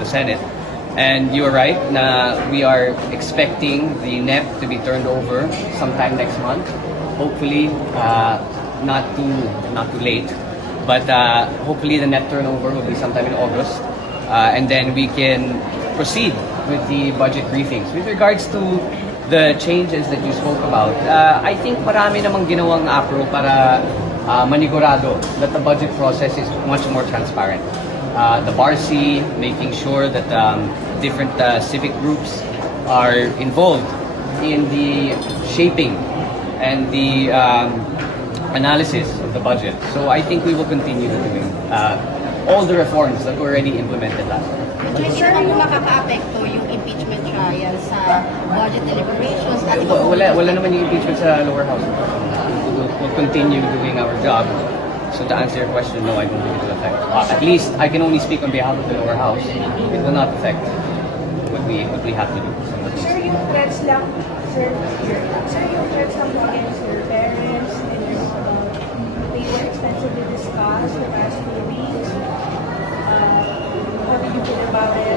the Senate. And you are right na we are expecting the NEP to be turned over sometime next month. Hopefully, not too late. But hopefully the NEP turnover will be sometime in August. And then we can proceed with the budget briefings. With regards to the changes that you spoke about, I think marami namang ginawang APRO para manigurado that the budget process is much more transparent. The BARC, making sure that different civic groups are involved in the shaping and the analysis of the budget. So I think we will continue doing all the reforms that were already implemented last year. Sir, ano makaka-apekto yung impeachment trial sa budget deliberations? At Wala naman yung impeachment sa lower house. We'll continue doing our job. So to answer your question, no, I don't think it will affect. At least I can only speak on behalf of the lower house. It will not affect what we have to do. Sir, yung threats lang, sir, yung threats lang po against your parents, and they were extensively discussed the past few weeks. How did you feel about it?